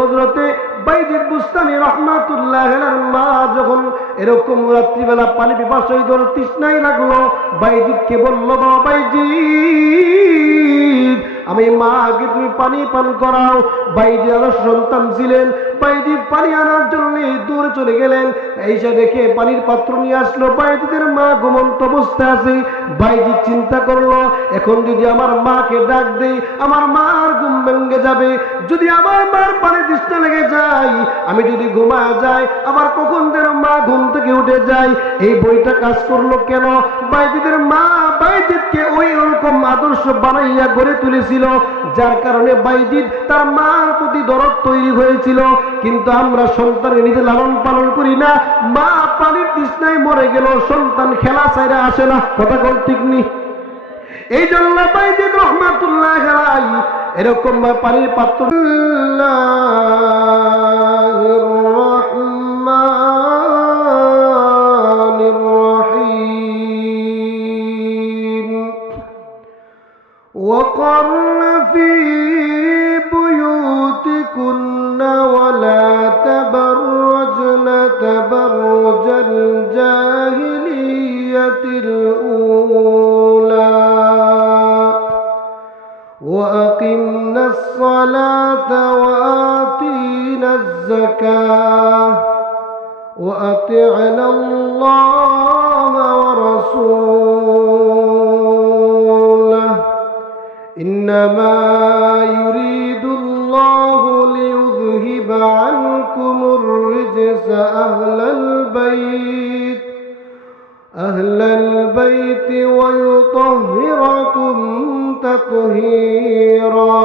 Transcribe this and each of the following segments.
হযরতে বাইজিদ বুস্তামি রাহমাতুল্লাহ আলাইহির মা যখন এরকম রাত্রিবেলা পানি পিপাসায় তৃষ্ণায় লাগলো, বাইজিদকে বলল, বাবা বাইজিদ, আমি মাকে তুমি পানি পান করাও। বাইজিদ আলার সন্তান ছিলেন। বাইজিদ পানি আনার জন্য দূরে চলে গেলেন। এইসা দেখে পানির পাত্র নিয়ে আসলো। বাইজিদের মা ঘুমন্ত অবস্থায় আছে। বাইজিদ চিন্তা করলো, এখন যদি আমার মাকে ডাক দেই, আমার মার ঘুম ভেঙে যাবে। যদি আমার মার পানি তৃষ্ণা লেগে যায়, আমি যদি ঘুমায় যাই, আবার কখন যেন মা ঘুম থেকে উঠে যায়। এই বইটা কাজ করলো কেন? বাইজিদের মা বাইজিদকে ওই রকম আদর্শ বানাইয়া গড়ে তুলেছিল, যার কারণে বাইজিদ তার মার প্রতি দরদ তৈরি হয়েছিল। কিন্তু আমরা সন্তানের নিজে লালন পালন করি না, মা পানির তৃষ্ণায় মরে গেল, সন্তান খেলা চাইরা আসে না। কথা বল ঠিক নি? এই জন্য বাইজিদ রহমাতুল্লাহ আলাইহি এরকম পানির পাত্র وقرن في بيوتكن ولا تبرجن تبرج الجاهلية الأولى وأقمنا الصلاة وآتينا الزكاة وأطعنا الله ورسوله إنما يريد الله ليذهب عنكم الرجس أهل البيت ويطهركم تطهيرا.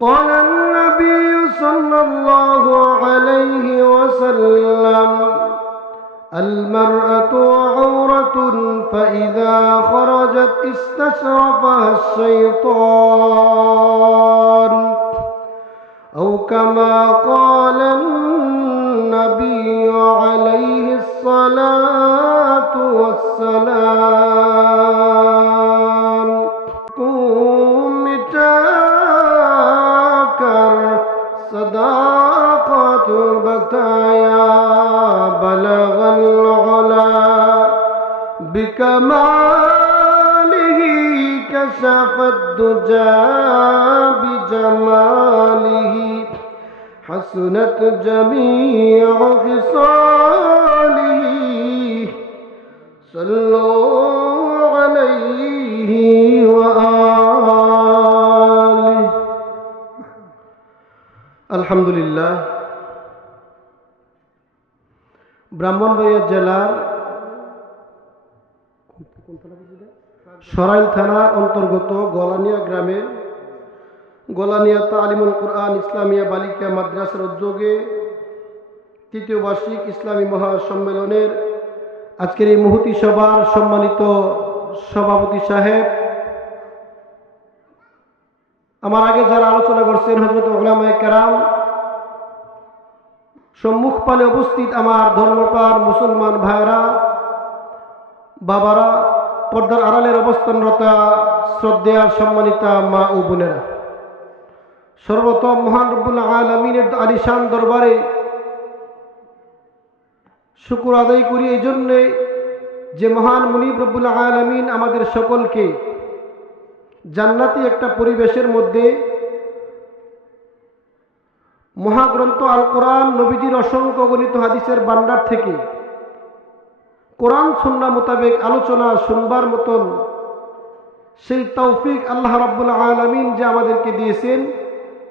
قال النبي صلى الله عليه وسلم المرأة عورة فإذا خرجت استشرفها الشيطان أو كما قال النبي عليه الصلاة والسلام قم تاكر صداقة بتايا بلغ العلا بكماله كشف الدجى بجماله حسنت جميع خصاله صلوا عليه وآله. الحمد لله. ব্রাহ্মণবাড়িয়া জেলার সরাইল থানার অন্তর্গত গলানিয়া গ্রামের গলানিয়া তালিমুল কুরআন ইসলামিয়া বালিকা মাদ্রাসার উদ্যোগে তৃতীয় বার্ষিক ইসলামী মহাসম্মেলনের আজকের এই মুহূর্তি সভার সম্মানিত সভাপতি সাহেব, আমার আগে যারা আলোচনা করছেন হযরত উলামায়ে কেরাম, সম্মুখ পানে উপস্থিত আমার ধর্মপ্রাণ মুসলমান ভাইরা, বাবারা, পর্দার আড়ালের অবস্থানরতা শ্রদ্ধেয় সম্মানিতা মা ও বোনেরা, সর্বপ্রথম মহান রব্বুল আলামিনের আলিশান দরবারে শুকর আদায় করি এই জন্যে যে মহান মুনিব রব্বুল আলামিন আমাদের সকলকে জান্নাতি একটা পরিবেশের মধ্যে মহাগ্রন্থ আল কোরআন, নবীজির অসংখ্য গণিত হাদিসের ভান্ডার থেকে কোরআন সুন্নাহ মোতাবেক আলোচনা শুনবার মতন সেই তৌফিক আল্লাহ রাব্বুল আলামিন যে আমাদেরকে দিয়েছেন,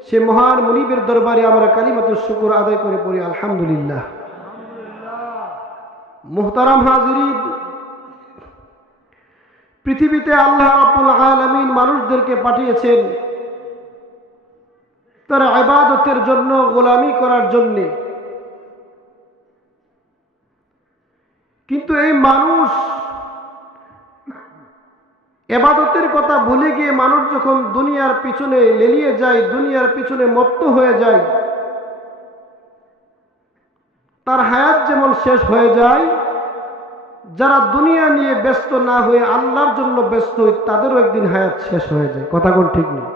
সে মহান মুনিবের দরবারে আমরা কালিমাতুশ শুকর আদায় করে পড়ি আলহামদুলিল্লাহ। মুহতারাম হাজিরিন, পৃথিবীতে আল্লাহ রাব্বুল আলামিন মানুষদেরকে পাঠিয়েছেন তার ইবাদতের জন্য, গোলামি করার জন্যে। কিন্তু এই মানুষ ইবাদতের কথা ভুলে গিয়ে মানুষ যখন দুনিয়ার পিছনে লেলিয়ে যায়, দুনিয়ার পিছনে মত্ত হয়ে যায়, তার হায়াত যেমন শেষ হয়ে যায়, যারা দুনিয়া নিয়ে ব্যস্ত না হয়ে আল্লাহর জন্য ব্যস্ত হয় তাদেরও একদিন হায়াত শেষ হয়ে যায়, কথা কোন ঠিক নেই।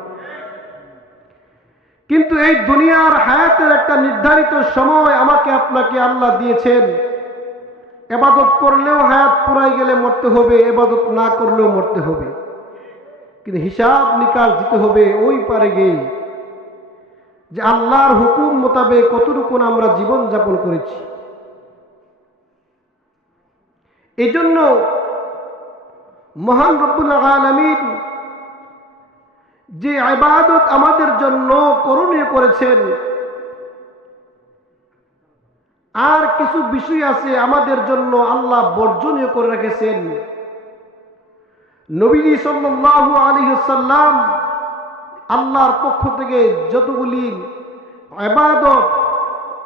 কিন্তু এই দুনিয়ার হায়াতের একটা নির্ধারিত সময় আমাকে আপনাকে আল্লাহ দিয়েছেন। ইবাদত করলেও হায়াত ফুরাই গেলে মরতে হবে, ইবাদত না করলেও মরতে হবে, কিন্তু হিসাব নিকাশ দিতে হবে ওই পারে গিয়ে যে আল্লাহর হুকুম মোতাবেক কতটুকু আমরা জীবন যাপন করেছি। এই জন্য মহান রব্বুল আলামিন যে ইবাদত আমাদের জন্য করণীয় করেছেন, আর কিছু বিষয় আছে আমাদের জন্য আল্লাহ বর্জনীয় করে রেখেছেন। নবীজি সাল্লাল্লাহু আলাইহি ওয়াসাল্লাম আল্লাহর পক্ষ থেকে যতগুলি ইবাদত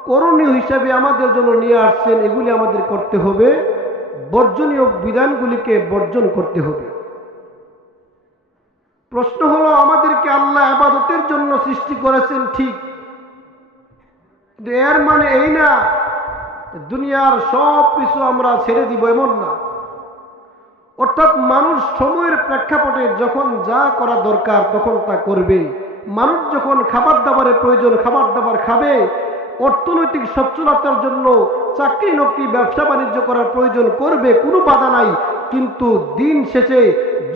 করণীয় হিসাবে আমাদের জন্য নিয়ে আসছেন, এগুলি আমাদের করতে হবে, বর্জনীয় বিধানগুলিকে বর্জন করতে হবে। প্রশ্ন হলো, আমাদেরকে আল্লাহ ইবাদতের জন্য সৃষ্টি করেছেন ঠিক, কিন্তু এর মানে এই না দুনিয়ার সব কিছু আমরা ছেড়ে দিব, এমন না। অর্থাৎ মানুষ সময়ের প্রেক্ষাপটে যখন যা করা দরকার তখন তা করবে। মানুষ যখন খাবার দাবারের প্রয়োজন খাবার দাবার খাবে, অর্থনৈতিক সচ্ছলতার জন্য চাকরি নকরি ব্যবসা বাণিজ্য করার প্রয়োজন করবে, কোনো বাধা নাই। কিন্তু দিন শেষে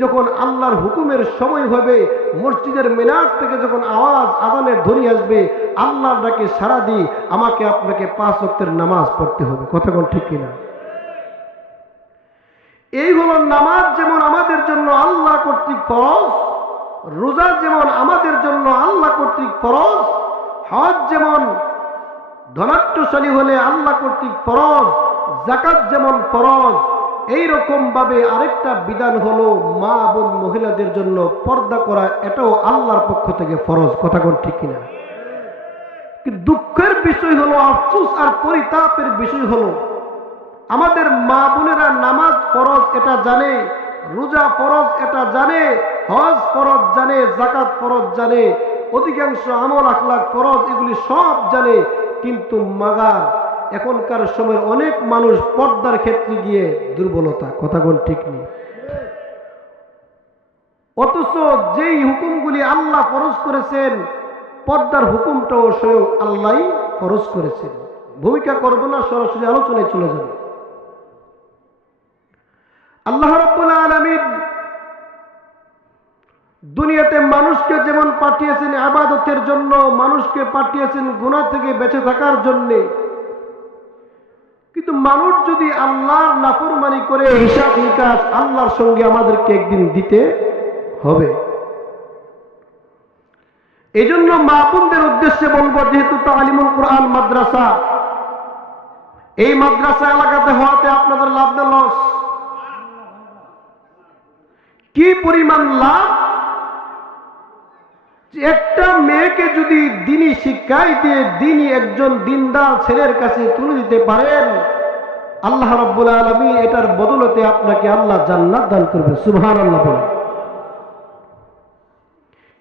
যখন আল্লাহর হুকুমের সময় হবে, মসজিদের মিনার থেকে যখন আওয়াজ আযানের ধ্বনি আসবে, আল্লাহর ডাকে সাড়া দিয়ে আমাকে আপনাকে 5 ওয়াক্তের নামাজ পড়তে হবে, কথা কোন ঠিক কিনা? এই হলো নামাজ যেমন আমাদের জন্য আল্লাহ কর্তৃক ফরজ, রোজা যেমন আমাদের জন্য আল্লাহ কর্তৃক ফরজ, হজ যেমন ধনাঢ্যশালী হলে আল্লাহ কর্তৃক ফরজ, যাকাত যেমন ফরজ, এই রকম ভাবে আরেকটা বিধান হলো মা বোন মহিলাদের জন্য পর্দা করা, এটাও আল্লাহর পক্ষ থেকে ফরজ, কথা কোন ঠিক কিনা? কিন্তু দুঃখের বিষয় হলো, আফসোস আর পরিতাপের বিষয় হলো, আমাদের মা বোনেরা নামাজ ফরজ এটা জানে, রোজা ফরজ এটা জানে, হজ ফরজ জানে, যাকাত ফরজ জানে, অধিকাংশ আমল আখলাক ফরজ এগুলি সব জানে, কিন্তু মাগার এখনকার সময়ের অনেক মানুষ পর্দার ক্ষেত্রে গিয়ে দুর্বলতা, কথা কোন ঠিক নেই। অথচ যেই হুকুমগুলি আল্লাহ ফরজ করেছেন, পর্দার হুকুমটাও স্বয়ং আল্লাহ ফরজ করেছেন। ভূমিকা করব না, সরাসরি আলোচনায় চলে যাব। আল্লাহ রাব্বুল আলামিন দুনিয়াতে মানুষকে যেমন পাঠিয়েছেন ইবাদতের জন্য, মানুষকে পাঠিয়েছেন গুনাহ থেকে বেঁচে থাকার জন্য, কিন্তু মানুষ যদি আল্লাহর নাফরমানি করে হিসাব নিকাশ আল্লাহর সঙ্গে আমাদেরকে একদিন দিতে হবে। এই জন্য মা বোনদের উদ্দেশ্যে বলবো, যেহেতু তালিমুল কোরআন মাদ্রাসা, এই মাদ্রাসা এলাকাতে হওয়াতে আপনাদের লাভ না লস? কি পরিমাণ লাভ! একটা মেয়েকে যদি দ্বীনি শিক্ষায় দিয়ে দ্বীনি একজন দিনদার ছেলের কাছে তুলে দিতে পারেন, আল্লাহ রাব্বুল আলামিন এটার বদলতে আপনাকে আল্লাহ জান্নাত দান করবে, সুবহানাল্লাহ বলেন।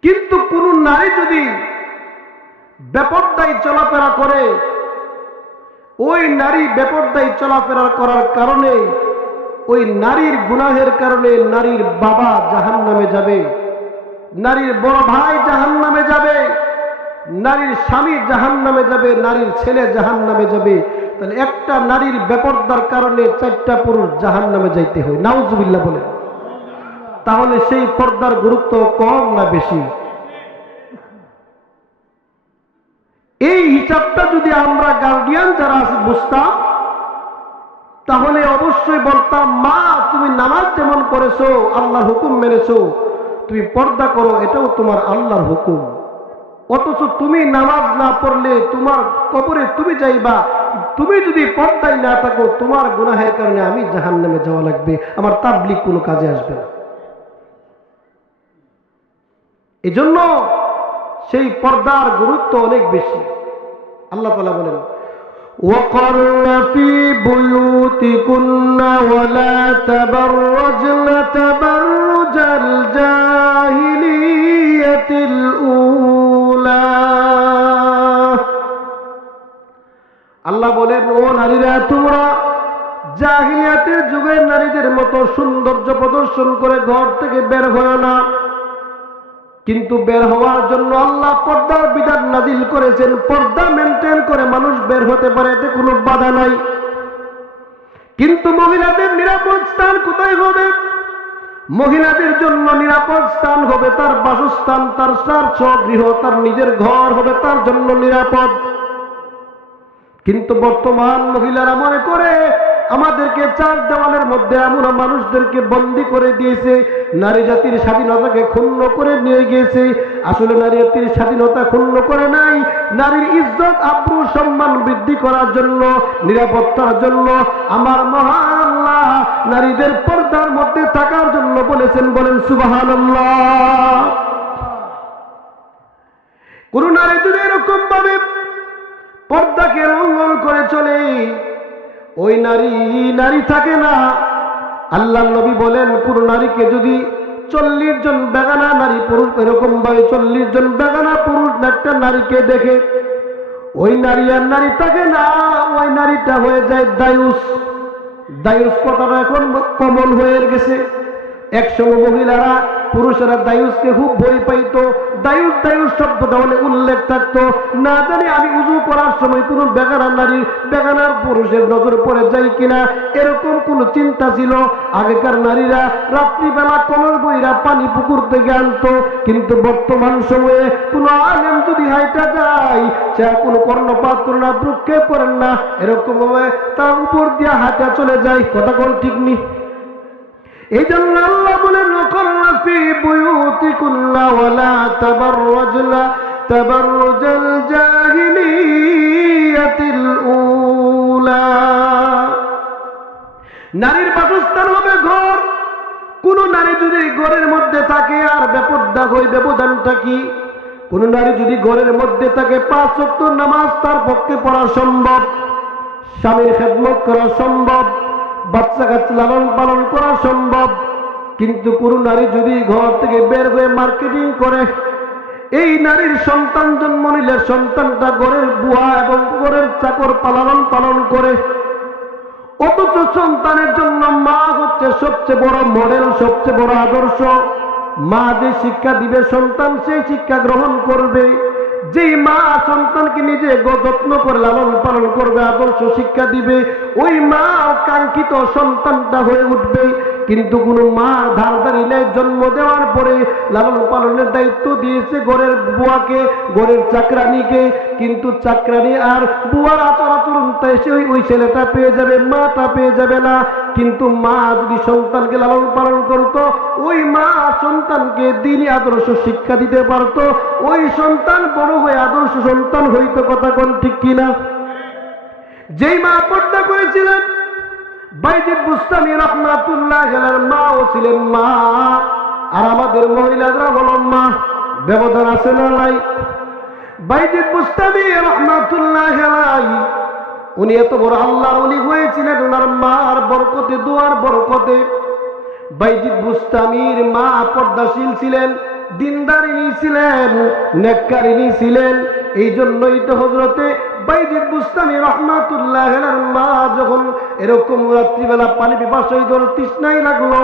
কিন্তু কোন নারী যদি বেপরদায় চলাফেরা করে, ওই নারী বেপরদায় চলাফেরা করার কারণে, ওই নারীর গুনাহের কারণে নারীর বাবা জাহান্নামে যাবে, নারীর বড় ভাই জাহান্নামে যাবে, নারীর স্বামী জাহান্নামে যাবে, নারীর ছেলে জাহান্নামে যাবে। তাহলে একটা নারীর বেপরদার কারণে 4টা পুরুষ জাহান্নামে যাইতে হয়, নাউজুবিল্লাহ বলেন। তাহলে সেই পর্দার গুরুত্ব কম না বেশি? এই হিসাবটা যদি আমরা গার্ডিয়ান যারা আছি বুঝতাম, তাহলে অবশ্যই বলতাম, মা তুমি নামাজ যেমন করেছো, আল্লাহর হুকুম মেনেছো, তুমি পর্দা করো, এটাও তোমার আল্লাহর হুকুম। অথচ তুমি নামাজ না পড়লে তোমার কবরে তুমি যাইবা, তুমি যদি পর্দায় না থাকো, তোমার গুনাহের কারণে আমি জাহান্নামে যাওয়া লাগবে, আমার তাবলীগ কোনো কাজে আসবে না। এজন্য সেই পর্দার গুরুত্ব অনেক বেশি। আল্লাহ তাআলা বলেন, وَقَرْنَ فِي بُيُوتِكُنَّ وَلَا تَبَرَّجْنَ تَبَرُّجَ الْجَاهِلِيَّةِ الْأُولَى। আল্লাহ বলেন, ও নারীরা, তোমরা জাহিলিয়াতের যুগের নারীদের মতো সৌন্দর্য প্রদর্শন করে ঘর থেকে বের হয় না, কিন্তু বের হওয়ার জন্য আল্লাহ পর্দার বিধান নাজিল করেছেন। পর্দা মেনটেন করে মানুষ বের হতে পারে, এতে কোনো বাধা নাই। কিন্তু মহিলাদের নিরাপদ স্থান কোথায় হবে? মহিলাদের জন্য নিরাপদ স্থান হবে তার বাসস্থান, তার স্বগৃহ, তার নিজের ঘর হবে তার জন্য নিরাপদ। কিন্তু বর্তমান মহিলারা মনে করে আমাদেরকে চার দেওয়ালের মধ্যে আমরা মানুষদেরকে বন্দী করে দিয়েছে, নারী জাতির স্বাধীনতাকে ক্ষুণ্ণ করে নিয়ে গিয়েছে। আসলে নারী জাতির স্বাধীনতা ক্ষুণ্ণ করে নাই, নারীর ইজ্জত আব্রু সম্মান বৃদ্ধি করার জন্য, নিরাপত্তার জন্য আমার মহান আল্লাহ নারীদের পর্দার মধ্যে থাকার জন্য বলেছেন। বলেন সুবহানাল্লাহ। কোন নারী যদি এরকম ভাবে পর্দাকে লঙ্ঘন করে চলে, ওই নারী থাকে না। আল্লাহ নবী বলেন, কোন নারীকে যদি 40 জন বেগানা নারী পুরুষ এরকম ভাবে 40 জন বেগানা পুরুষ একটা নারীকে দেখে, ওই নারী আর নারী থাকে না, ওই নারীটা হয়ে যায় দায়ুস। দায়ুস কথাটা এখন কমন হয়ে গেছে। একসময় মহিলারা পুরুষেরা দায়ুসকে খুব ভয় পাইত, দায়ুস দায়ুস শব্দটা অনেক উল্লেখ থাকতো। না জানি আমি উজু করার সময় কোনো বেগানা নারী বেগানার পুরুষের নজর পড়ে যায় কিনা, এরকম কোনো চিন্তা ছিল। আগেকার নারীরা রাত্রিবেলা কলর বইরা পানি পুকুর থেকে আনতো, কিন্তু বর্তমান সময়ে কোনো আলেম যদি হাইটা যায়, সে কোনো কর্ণপাত করে না, ভ্রুক্ষেপ করেন না, এরকম ভাবে তার উপর দিয়ে হাঁটা চলে যায়। কথা কোন ঠিক নেই। এই জন্য আল্লাহ বলেন, ওয়াকারনা ফি বুয়ুতিকুন্না ওয়ালা তাবাররাজনা তাবাররুজাল জাহিলিয়াতিল উলা। নারীর বাসস্থান হবে ঘর। কোন নারী যদি ঘরের মধ্যে থাকে আর বেপরদা হয়, ব্যবধানটা কি? কোন নারী যদি ঘরের মধ্যে থাকে 5 ওয়াক্ত নামাজ তার পক্ষে পড়া সম্ভব, স্বামীর খেদমত করা সম্ভব, বাচ্চা কাচ্চা লালন পালন করা সম্ভব। কিন্তু কোন নারী যদি ঘর থেকে বের হয়ে মার্কেটিং করে, এই নারীর সন্তান জন্ম নিলে সন্তানটা ঘরের বুয়া এবং ঘরের চাকর লালন পালন করে, অথচ সন্তানের জন্য মা হচ্ছে সবচেয়ে বড় মডেল, সবচেয়ে বড় আদর্শ। মা যে শিক্ষা দিবে সন্তান সেই শিক্ষা গ্রহণ করবে। যেই মা সন্তানকে নিজে যত্ন করে লালন পালন করবে, আদর্শ শিক্ষা দিবে, ওই মা কাঙ্ক্ষিত সন্তানটা হয়ে উঠবে। কিন্তু কোন মা ধারদারি নেই, জন্ম দেওয়ার পরে লালন পালনের দায়িত্ব দিয়েছে ঘরের বুয়াকে, ঘরের চাকরানিকে, কিন্তু চাকরানি আর বুয়ার আচরণ তাই সে ওই ছেলেটা পেয়ে যাবে, মাটা পেয়ে যাবে না। কিন্তু মা যদি সন্তানকে লালন পালন করত, ওই মা সন্তানকে দ্বীনি আদর্শ শিক্ষা দিতে পারত, ওই সন্তান বড় হয়ে আদর্শ সন্তান হইত। কথা কোন ঠিক কিনা? যেই মা পর্দা করেছিলেন, বাইজিদ বুস্তামি রাহমাতুল্লাহ আলাইহির মাও ছিলেন মা, আর আমাদের মহিলারা হলো মা। ব্যবধান আছে না নাই? বাইজিদ বুস্তামি রাহমাতুল্লাহ আলাইহি উনি এত বড় আল্লাহর ওলি হয়েছিলেন ওনার মার বরকতে, দুয়ার বরকতে। বাইজিদ বুস্তামির মা পর্দাশীল ছিলেন, দিনদারিনী ছিলেন, নেককারিনী ছিলেন। এই জন্যই তো হযরতে বাইজিদ বুস্তামি রাহমাতুল্লাহ আলাইহির মা যখন এরকম রাত্রিবেলা পানি পিপাসায় তৃষ্ণায় লাগলো,